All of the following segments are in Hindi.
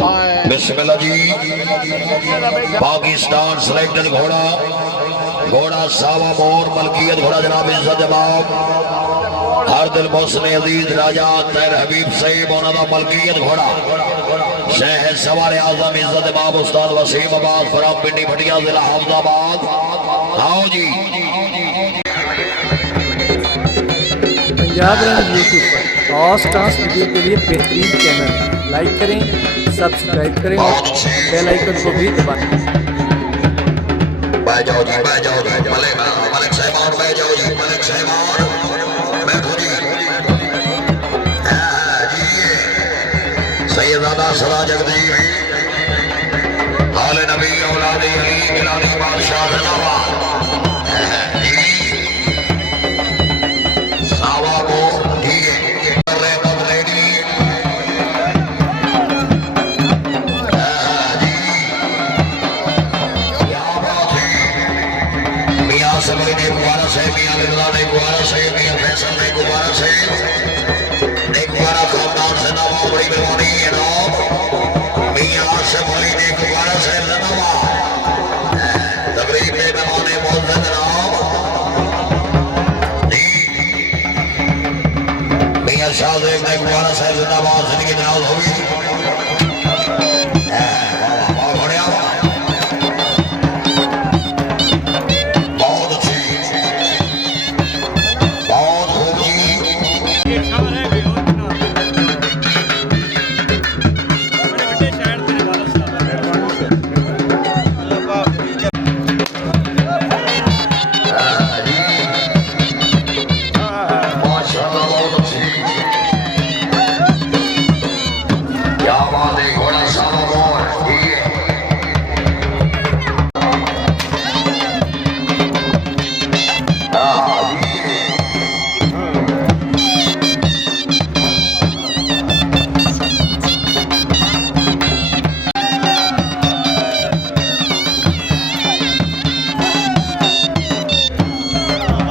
बिस्मिल्लाह जी। पाकिस्तान सिलेक्टेड घोड़ा, घोड़ा सावा मोर मलकियत घोड़ा जनाब इज्जत जवाब हर दिल मोहसिन अजीज राजा तैर हबीब सईब उन्होंने मलकियत घोड़ा शहर सवार आजम इज्जत जवाब उस्ताद वसीम आबाद फराम पिंडी भटिया जिला हाफजाबाद। आओ जी। पंजाब रन यूट्यूब पर और डांस वीडियो के लिए बेहतरीन चैनल लाइक करें, सब्सक्राइब करें और बेल आइकन को भी दबाएं। बैठ जाओ जी, बैठ जाओ जी, मलिक साहबान बैठ जाओ जी, मलिक साहबान बैठो जी। सैयदादा सदा जगदीश आले नबी औलाद अली गिलानी बादशाह जिंदाबाद। सावा को ठीक है सबरी ने गुब्बारा से मियां मिर्जा ने गुब्बारा से मियां फैसल ने गुब्बारा से एक गुब्बारा खानदान से नवा बड़ी मेहरबानी है ना मियां आसिफ अली ने गुब्बारा से नवा तकरीब में मेहमाने मौजूद जनाब मियां शाहजेब ने गुब्बारा से जिंदाबाद जिंदगी दराज होगी।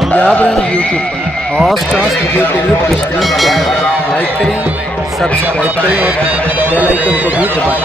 पंजाब रन यूट्यूब पर और डांस वीडियो के लिए बेहतरीन चैनल लाइक करें, सब्सक्राइब करें और बेल आइकन को भी दबाएं।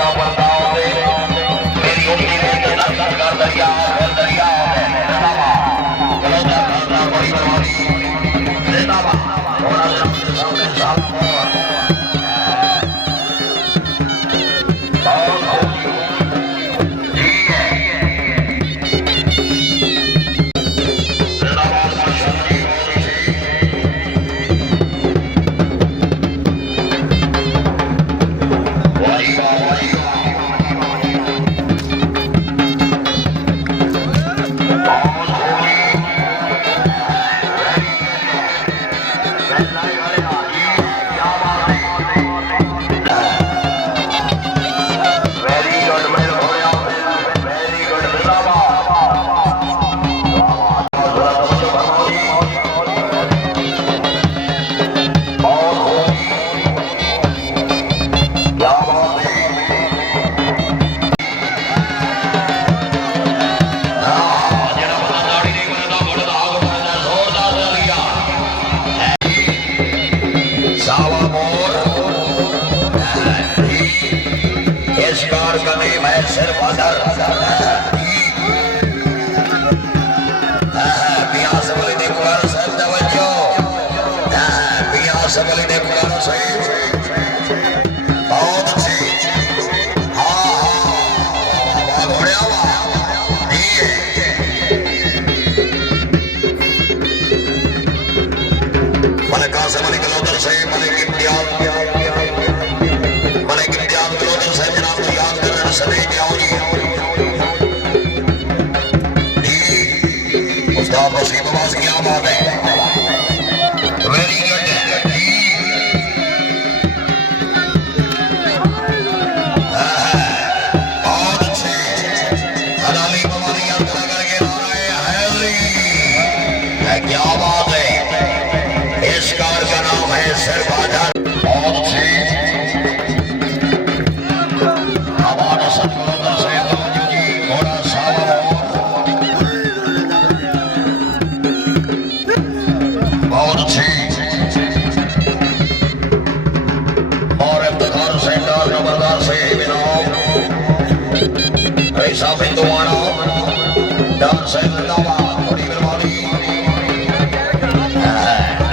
हुसैन जिंदाबाद, बड़ी मेहरबानी।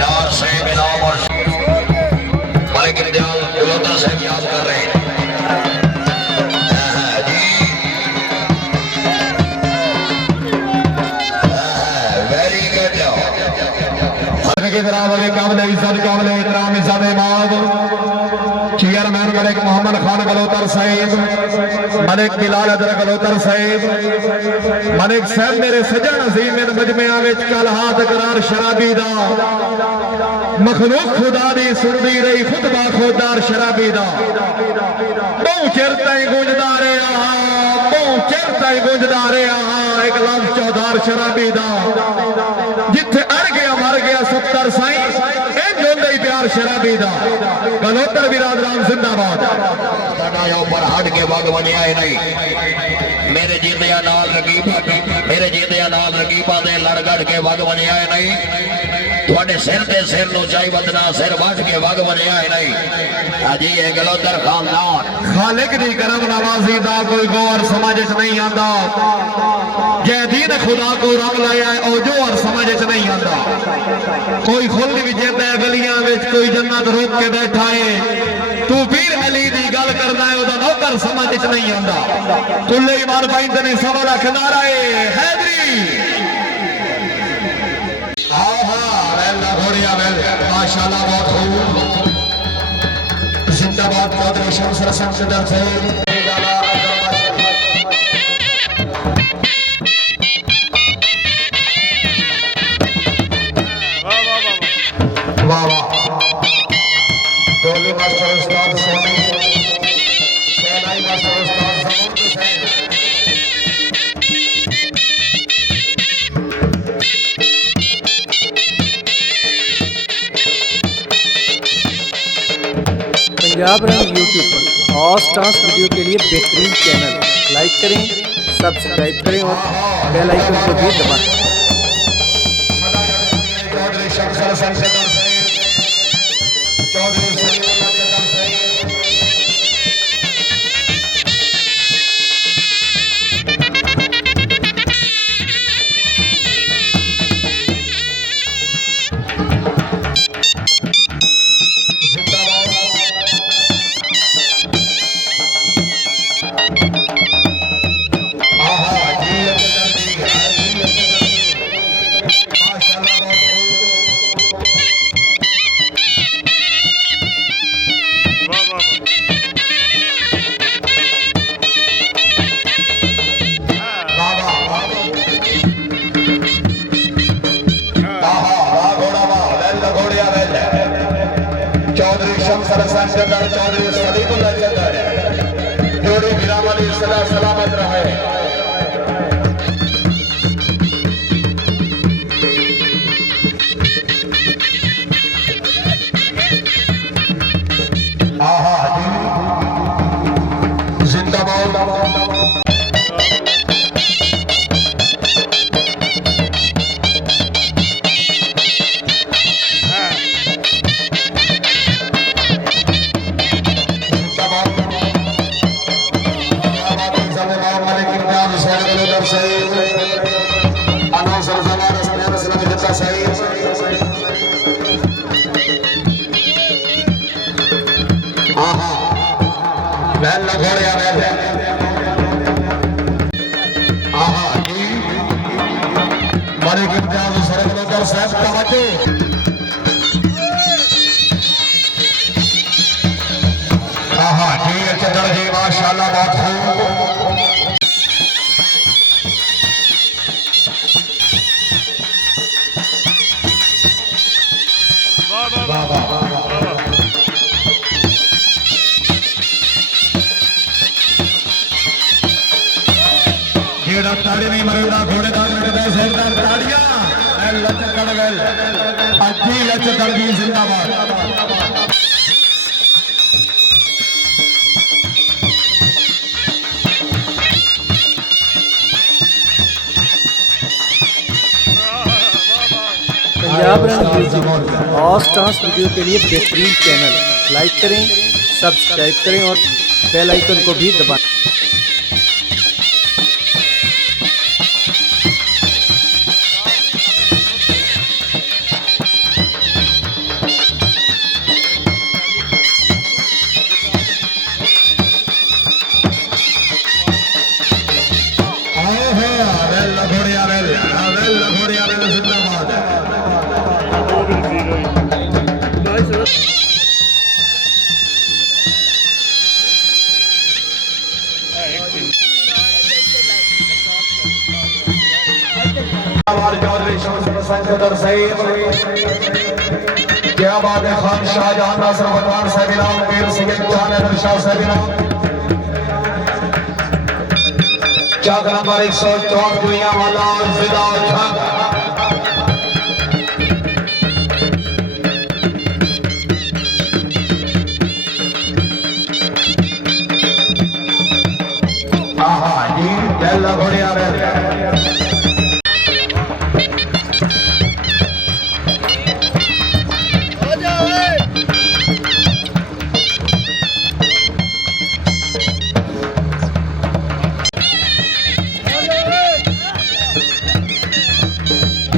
नार से इनाम और मलिक इम्तियाज गुलौतर साहब याद कर रहे हैं जी। Very good. की तरफ काबिल इज्जत काबिल एहतराम इज्जत इमाद चेयरमैन मलिक मोहम्मद खान गलोतर साहिब, मलिक बिलाल अदर गलोतर साहिब, मलिक साहब मेरे सजन अजीम इन मजमिया विच कल हाथ करार शराबी दा मखलूक खुदा दी सुनदी रही खुतबा खुदार शराबी दा बहु चिर ताईं गूंजदा रहा, बहु चिर ताईं गूंजदा रहा एक लफ्ज चौधार शराबी दा जिथे अड़ गया मर गया 70 साई प्यार शराबी दा गलोतर बिरादरान जिंदाबाद। ऊपर हट के वग बनिया है नहीं मेरे जींदिया नाल रकीबा, मेरे जींदिया नाल रकीबा दे लड़ गड़ के वग बनिया है नहीं थोड़े सिर ते सिर नो चाई बदना सिर वट के वग बनिया है नहीं। अजी ये गलोतर खानदान खालिक दी करम नवाजी दा कोई गौर समझ च नहीं आंदा, जै दीन खुदा को रंग लाया है ओ जो और समझ च नहीं आंदा। कोई खुल्द भी जेता है गलियां विच, कोई जन्नत रोक के बैठा है, तू पीर अली दी गल करदा है ओदा नौकर समझ च नहीं आंदा। कुल्ले ईमान पाइंदे ने सवा लख नारा है हैदरी माशाअल्लाह बहुत खूब जिंदाबाद चौधरी शम्स रसन से दर से वाह वाह डोली मास्टर उस्ताद सोनी सेनाई मास्टर उस्ताद जमून हुसैन पंजाब रंग यूट्यूब पर हॉट डांस वीडियो के लिए बेहतरीन चैनल लाइक करें, सब्सक्राइब करें और बेल आइकन को भी दबाएं। चौधरी शम्स रसन से दर से चौधरी सलीमुल्लाह से दर से चौधरी शम्स रसन जदर चौधरी सलीमुल्लाह जदर जोड़ी बिरामली सदा सलामत रहे। आहा जिंदाबाद माशाअल्लाह बहुत खूब जेड़ा ताड़ी नहीं मरेगा घोड़ेदार में जोरदार ताड़ियां लच कड़ गए अच्छी लच कड़ गई जिंदाबाद। पंजाब रंग यूट्यूब हॉट डांस वीडियो के लिए बेहतरीन चैनल लाइक करें, सब्सक्राइब करें और बेल आइकन को भी दबाएं। चौधरी शमसर सईद क्या बात है खान शाहजहां नासर भगवान साहब इनाम पीर सिंह खान हैदर शाह साहब इनाम चाक नंबर 164 दुनिया वाला जिला जी पहला घोड़े आ रहे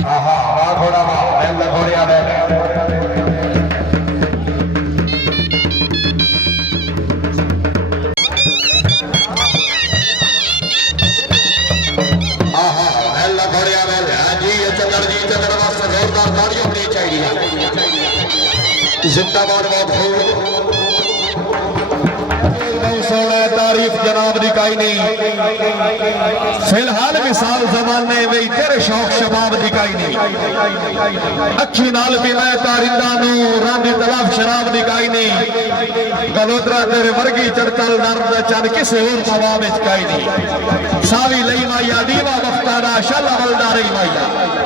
घोड़ा पहला घोड़े आ रहे जिंदाबाद तारीफ जनाब दिखाई नहीं फिलहाल मिसाल जमाने में तेरे शौक शबाब दिखाई नहीं अच्छी नाल भी मैं तारिंदा रंग तलाब शराब दिखाई नहीं गलोत्रा तेरे वर्गी चढ़तल दर्द चन किसे और तवा में दिखाई नहीं सावी लई माइया दीवा मफ्तारा शल अमलदारी माइया